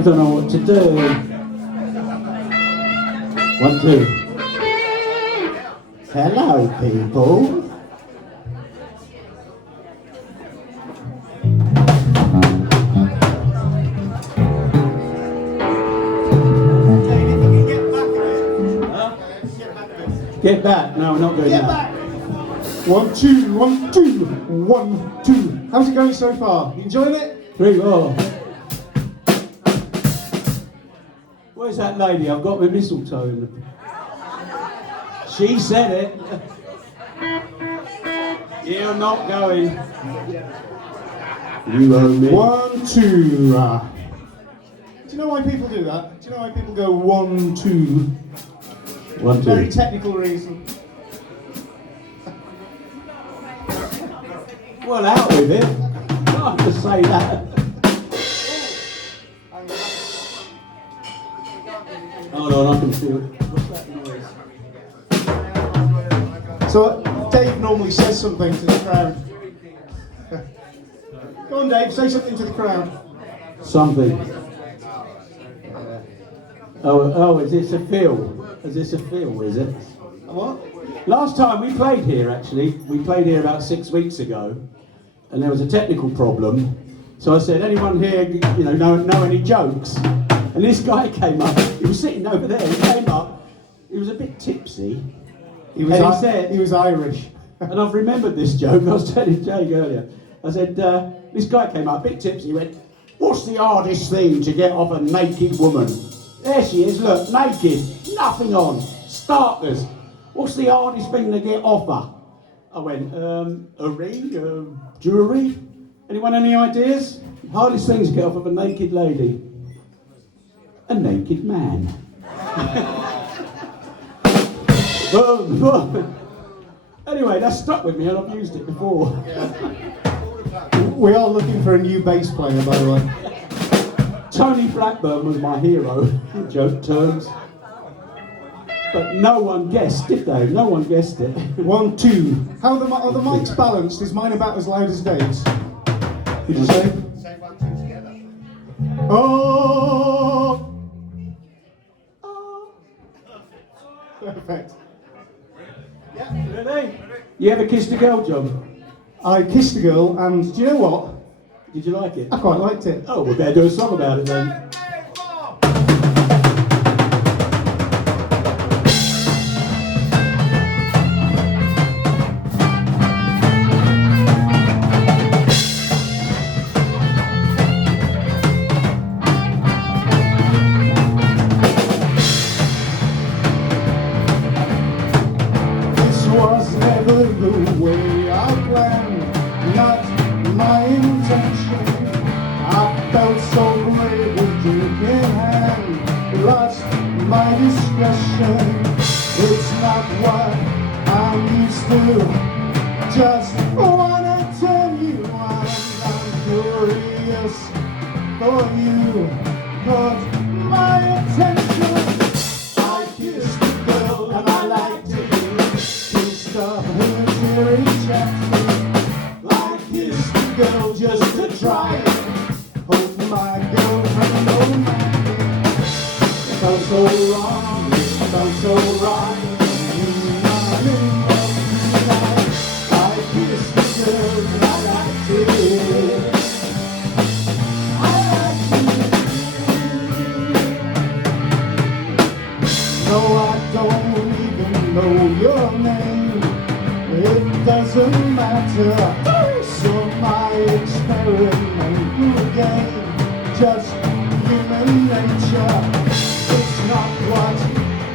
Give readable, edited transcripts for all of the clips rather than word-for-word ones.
I don't know what to do. 1, 2. Hello, people. Get back. No, we're not doing Get that. back. 1, 2, 1, 2, 1, 2. How's it going so far? You enjoying it? 3, 4. Where's that lady? I've got my mistletoe in the... She said it. You're not going. You owe me. 1, 2. Do you know why people do that? Do you know why people go 1, 2? 1, 2. Very technical reason. Well, out with it. Can't just say that. Hold on, I can feel it. What's that noise? So Dave normally says something to the crowd. Go on, Dave, say something to the crowd. Something. Oh, is this a fill? Is this a fill, is it? What? Last time we played here, actually, we played here about 6 weeks ago, and there was a technical problem. So I said, anyone here, know any jokes? And this guy came up. He was sitting over there. He came up. He was a bit tipsy. He was Irish. And I've remembered this joke. I was telling Jake earlier. I said, this guy came up, a bit tipsy. He went, "What's the hardest thing to get off a naked woman?" There she is. Look, naked, nothing on, starters. "What's the hardest thing to get off her?" I went, "A ring, jewellery. Anyone any ideas? Hardest thing to get off of a naked lady." "A naked man." Anyway, that stuck with me and I've used it before. We are looking for a new bass player, by the way. Tony Blackburn was my hero in joke terms. But no one guessed, did they? No one guessed it. 1, 2. How are the mics balanced? Is mine about as loud as Dave's? Did you say? Say 1, 2 together. Oh! Perfect. Ready? You ever kissed a girl, John? I kissed a girl, and do you know what? Did you like it? I quite liked it. Oh, we better do a song about it then. This was never the way I planned, not my intention. I felt so brave with drink in hand, lost my discretion. It's not what I'm used to, just wanna turn you on. I'm curious for you, caught my attention. I kissed a girl and I liked it. Kissed up her teary chest. I kissed a girl just to try it. Hope my girlfriend don't mind it. It felt so wrong, it felt so right. I'm in love tonight. I kissed a girl and I liked it. I liked it. No, I don't even know your name. It doesn't matter. So my experimental game, just human nature. It's not what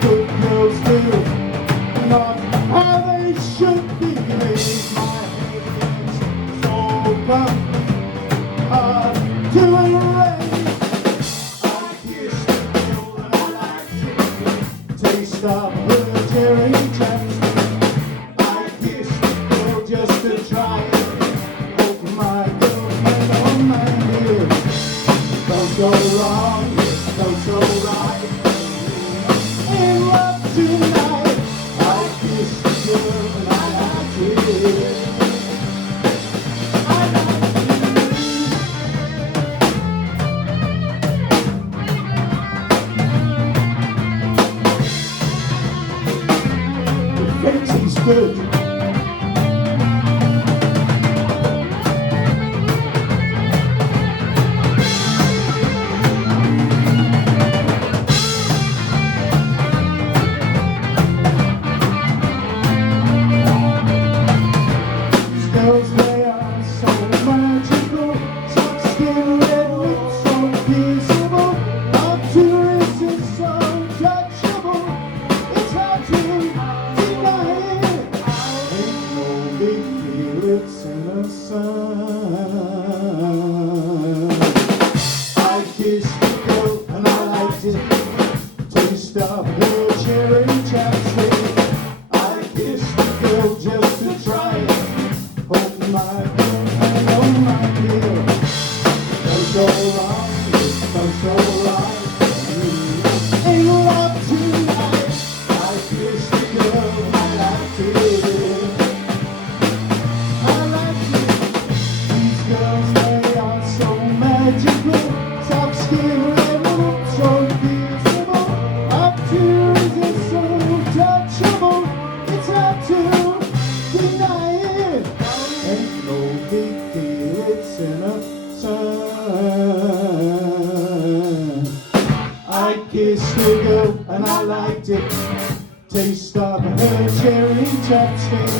good girls do, not how they should behave. My head so come hard to erase. I kissed a girl and I liked it. Taste of her cherry chapstick. I kissed a girl just to try it. Hope my girlfriend don't mind it. Felt so wrong, it felt so right. In love tonight. I kissed a girl and I liked it. I liked it. I kissed the girl and I liked it. To stop her cherry chapstick. I kissed the girl just to try it. Hope my girlfriend don't mind it. Felt so wrong, it felt so right. In love tonight. I kissed the girl, I liked it. I liked it. These girls, they are so magical. Soft skin, red lips, so beautiful. Up to is so touchable. It's hard to deny it. Ain't no big deal, it's innocent. I kissed the girl and I liked it. Taste of her cherry chapstick.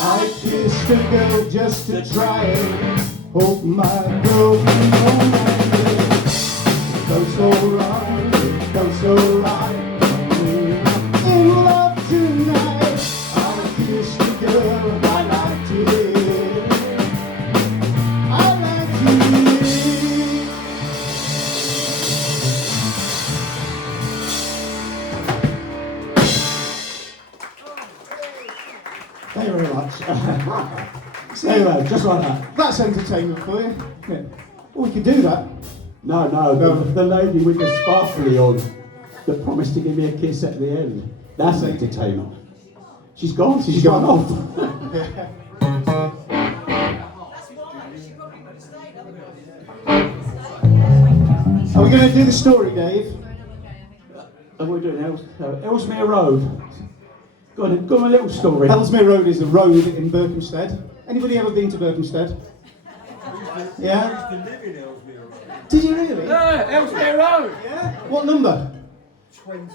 I kissed the girl just to try it. Hope my girlfriend don't mind it. It felt so right, it felt so right. In love tonight. I kissed the girl, I liked it. I liked it. Thank you very much. Anyway, just like that. That's entertainment for you. Yeah. Oh, we could do that. No, the lady with the sparkly on that promised to give me a kiss at the end. That's entertainment. She's gone, she's gone off. Are we going to do the story, Dave? And we're doing Ellesmere Road. Go on, a little story. Ellesmere Road is a road in Berkhamsted. Anybody ever been to Berkhamsted? Yeah? I used to live in Ellesmere Road. Did you really? Yeah, Ellesmere Road. Yeah? What number? 20.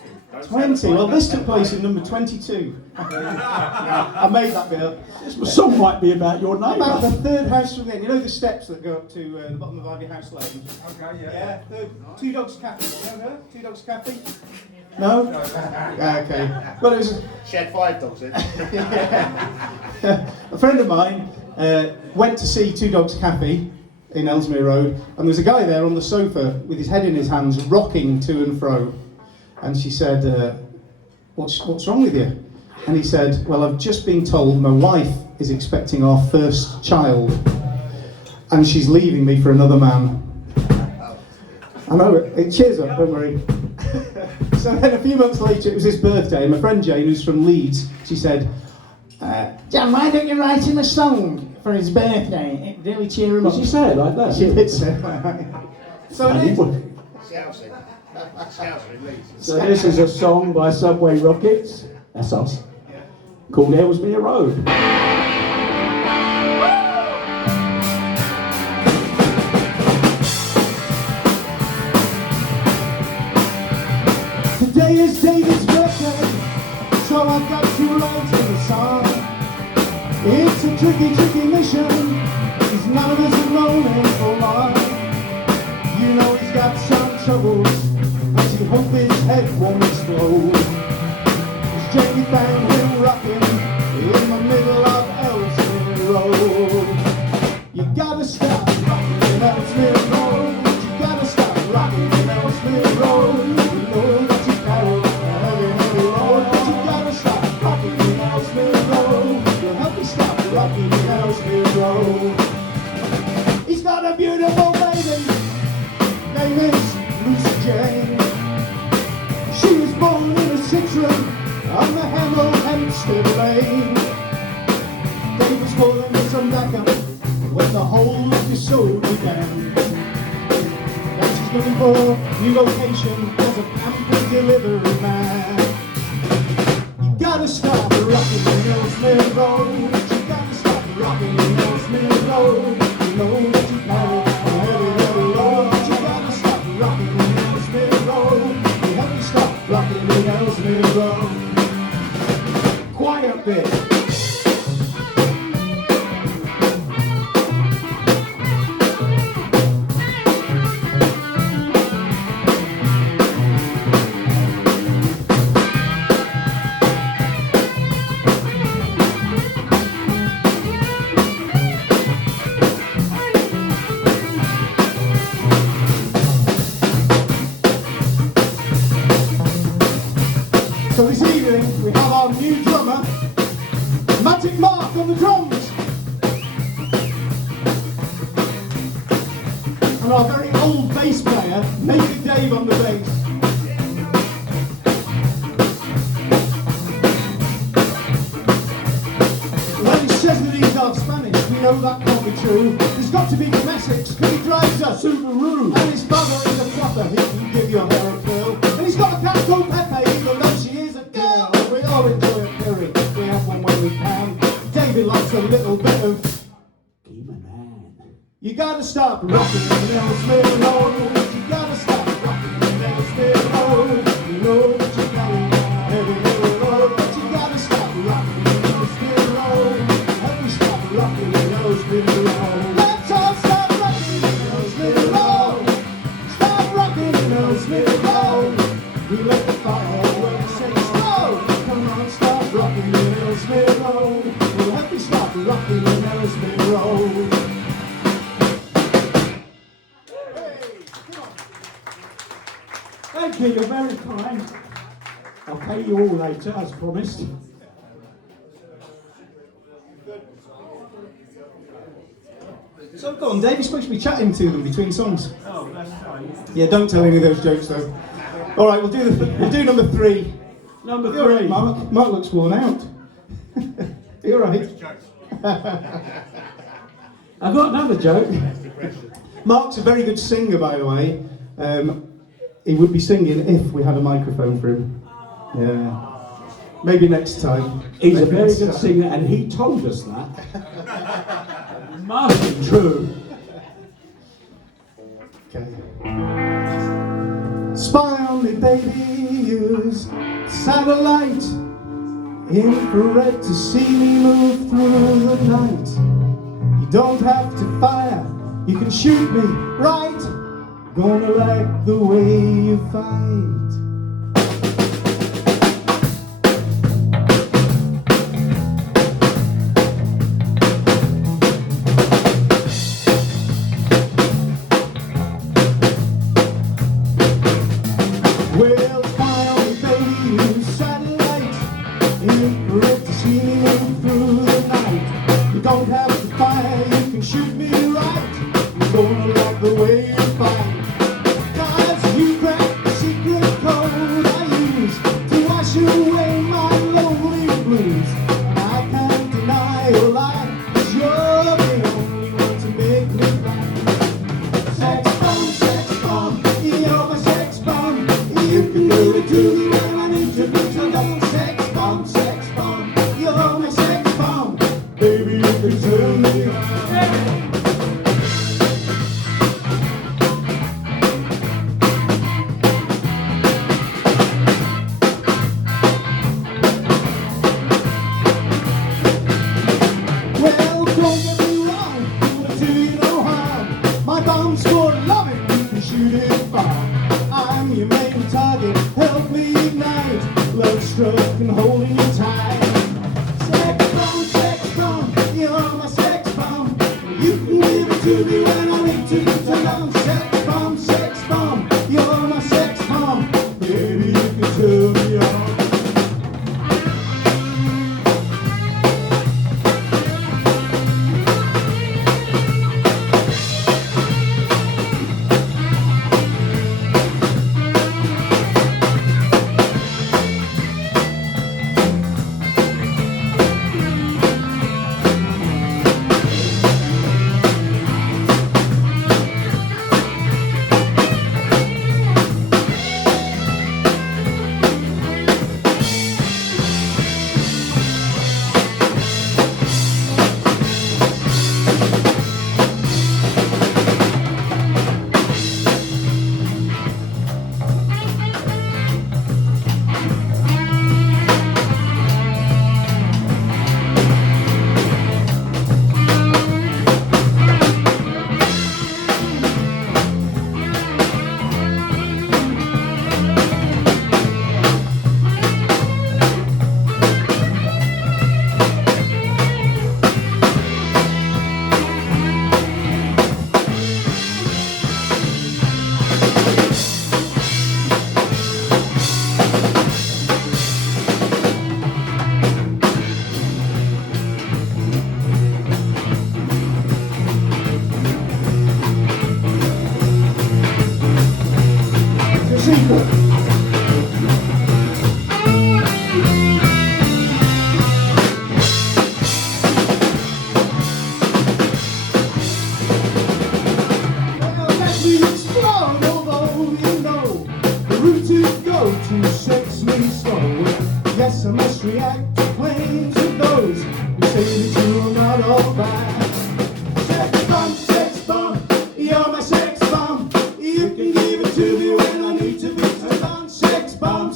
20. Well, this took place in number 22. I made that bit up. The song might be about your About the neighbour. third house from then. You know the steps that go up to the bottom of Ivy House Lane? Okay, yeah. Yeah, third. Two Dogs Cafe. You know her? Two Dogs Cafe? No? Okay. Well, it was She had 5 dogs in. a friend of mine went to see Two Dogs Cafe in Ellesmere Road, and there was a guy there on the sofa with his head in his hands, rocking to and fro. And she said, what's wrong with you? And he said, well, I've just been told my wife is expecting our first child, and she's leaving me for another man. I know it cheers up, don't worry. So then a few months later, it was his birthday, and my friend Jane, who's from Leeds, she said, Jan, why don't you write him a song for his birthday? It'd really cheer him up. Did she say it like that? She did say it like that. So it is. Scousing. Scousing, Leeds. So this is a song by Subway Rockets. That's us. Called Ellesmere Road. Today is David's birthday, so I've got to write him a song. It's a tricky, tricky mission, 'cause none of us have known him for long. You know he's got some troubles, but you hope his head won't explode. 'Cause Jamie found him rocking in the middle of Ellesmere Road. You gotta stop rocking in Ellesmere Road. You gotta stop rocking in Ellesmere Road. You know that you carry a heavy, heavy load, but you gotta stop rocking in Ellesmere Road. You'll help me stop rocking in Ellesmere Road. He's got a beautiful baby, name is Lucy Jane. She was born in a Citroen on the Hemel Hempstead Lane. Dave was calling for some backup when the whole episode began. Now she's looking for new location as a pampered delivery man. You gotta stop rocking in Ellesmere Road. You gotta stop rocking in Ellesmere Road. You know that you carry a heavy, heavy load, but you gotta stop rocking in Ellesmere Road. You have to stop rocking in Ellesmere Road. Quiet bit. we have our new drummer, Magic Mark on the drums. And our very old bass player, Naked Dave on the bass. When he says that he's half Spanish, we know that can't be true. He's got to be from Essex, because he drives a Subaru. And his father is a flopper, he can give your hair a curl. And he's got a cat called Pepe, even though she is a girl. We all enjoy a curry, we have one when we can. David likes a little bit of Keep an hand. you gotta stop rocking in Ellesmere Road. You gotta stop rocking in Ellesmere Road. You know that you're going down every little road, but you gotta stop rocking in Ellesmere Road. Help me stop rocking in Ellesmere Road. Let's all stop rocking in Ellesmere Road. Stop rocking in Ellesmere Road. We let the fireworks explode. Come on, stop rocking in Ellesmere Road. Well, help me stop rocking in Ellesmere Road. Thank you, you're very kind. I'll pay you all later, as promised. So go on, Dave, you're supposed to be chatting to them between songs. Oh, that's fine. Yeah, don't tell any of those jokes though. All right, we'll do number 3. Number You're right, 3. Mark. Mark looks worn out. You're right. I've got another joke. Mark's a very good singer, by the way. He would be singing if we had a microphone for him. Yeah. Maybe next time. He's a Maybe very next good time. singer, and he told us that. Must be true. Okay. Spy on me, baby, use satellite infrared to see me move through the night. You don't have to fire, you can shoot me right. Gonna like the way you fight. Well, fire on me, baby, use satellite infrared to see me move through the night. You don't have to fire, you can shoot me right. You're gonna like the way you fight. 'Cause you cracked the secret code I use to wash away my lonely blues. And I can't deny your lie, 'cause you're the only one to make me cry. Sex bomb, you're my sex bomb. You can do it to me when I need to be so long. Sex bomb, you're my sex bomb. Baby, you can turn me on. Well, don't get me wrong, it'll do you no harm. My bomb's for loving, you can shoot it far. I'm your main target, help me ignite. Love struck and holding you tight. Sex bomb, you're my sex bomb. You can give it to me when I need to get along. Sex bomb, you're my sex bomb. Baby, you can turn me on. let me explode, although you know the route to go to sex me slow. Yes, I must react to claims of those who say that you are not all bad. Sex bomb, you're my sex bomb. You can give it to me when I need to be done. Sex bomb,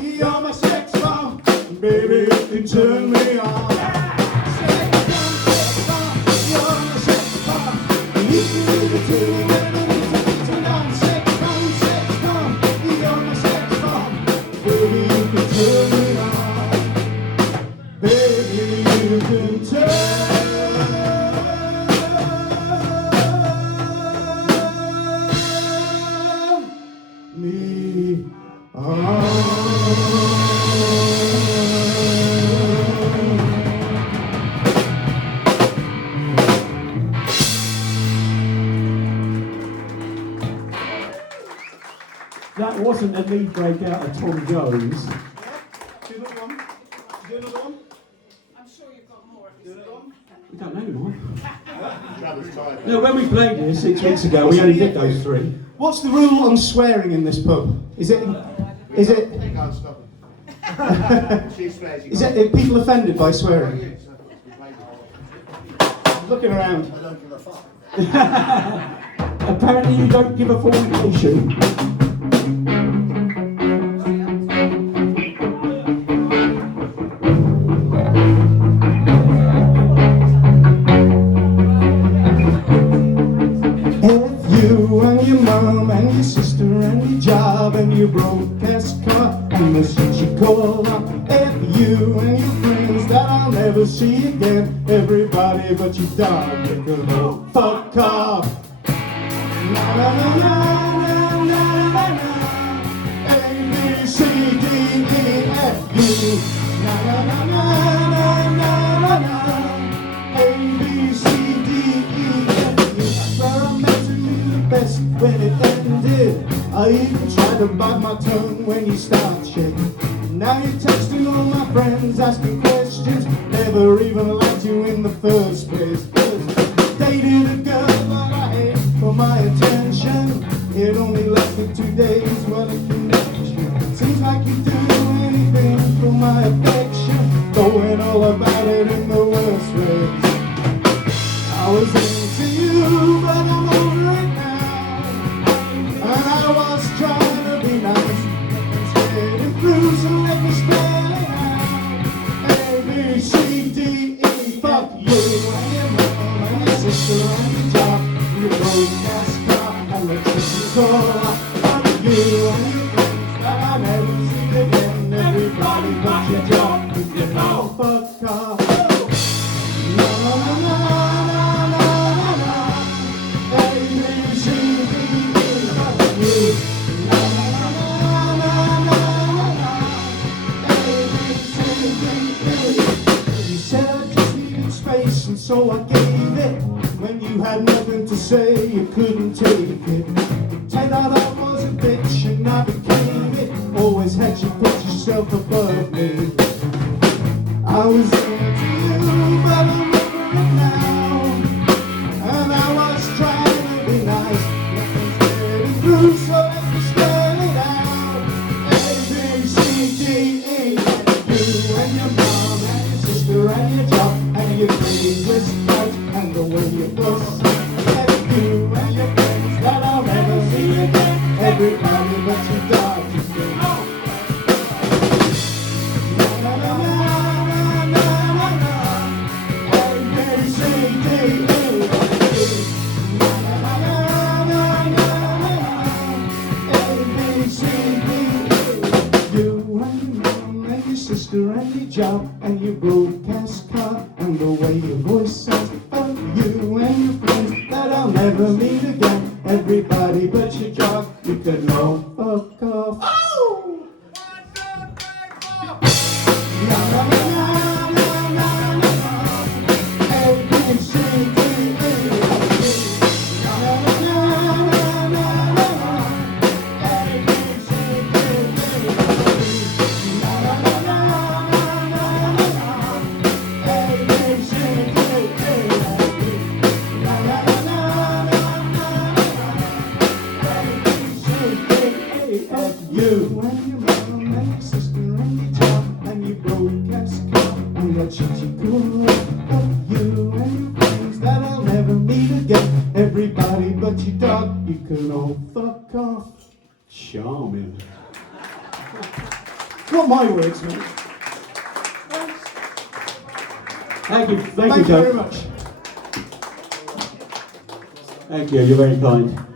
you're my sex bomb. Baby, you can turn me on. Sex bomb, you're my sex bomb. You can give it to me when I need to be done. Sex bomb, you're my sex bomb. Baby, you can turn me on. Baby, you can turn me on. That wasn't a lead break out of Tom Jones. Do another one. Do another one. I'm sure you've got more. Do another one. We don't know them Travis all. tired. No, when we played here 6 weeks ago, we only did those three. What's the rule on swearing in this pub? Is it? They can't stop it. She swears you Is can't. it? Are people offended by swearing? Yes, we played it. Looking around. I don't give a fuck. Apparently you don't give a fornication. If you and your mom and your sister and your job and your broadcast car and the shit you call up. If you and your friends that I'll never see again, everybody but your dog, you can go fuck off. Na na na na na na na. A B C D E F U. Na na na na na na na. A B C D E F U. That's where I met you the best when it ended. I even tried to bite my tongue when you start shaking. Now you're texting all my friends, asking questions. Never even liked you in the first place. Dated a girl that I hate for my attention. It only lasted 2 days, what a connection. Seems like you do anything for my affection, going all about it in the worst ways. I was into you, but I'm over it now. And I was trying to be nice, getting through, so let me spell it out. A, B, C, D, E, fuck you and your mom and your sister and your job, your broadcast car and the kitchen call. Fuck you and your friends that I never see again, everybody but your job, you can all fuck off. Na na na na na na na. A, B, C, D, E, fuck you. Na na na na na na. A, B, C, D, E. You said I just needed space, and so I gave it. When you had nothing to say, you couldn't take it. Turned out I was a bitch, and I became it. Always had you put yourself above me. I was into you, but I'm over it now. And I was trying to be nice, nothing's getting through, so let me spell it out. A, B, C, D, E, you and your mom and your sister and your job and your previous life and the way you bust. And you and your friends that I'll never see again, everybody but your dog, you can all na na na na na na. A, B, C, D, E, na na na na na na. A, B, C, D, E. You and your mom and your sister and your job and your broadcast car and the way your voice sounds. Oh, you and your friends that I'll never meet again. Everybody but your job, you can all fuck off. Oh! Na na na na na na. A, B, C, D, E. Na na na na na na. A, B, C, D, E. Na na na na na na na. A, B, C, D, E. Na na na na na na. but you dog, you can all fuck off. Charming. Not my words, mate. Thank you, Thank you Joe. very much. Thank you, you're very kind.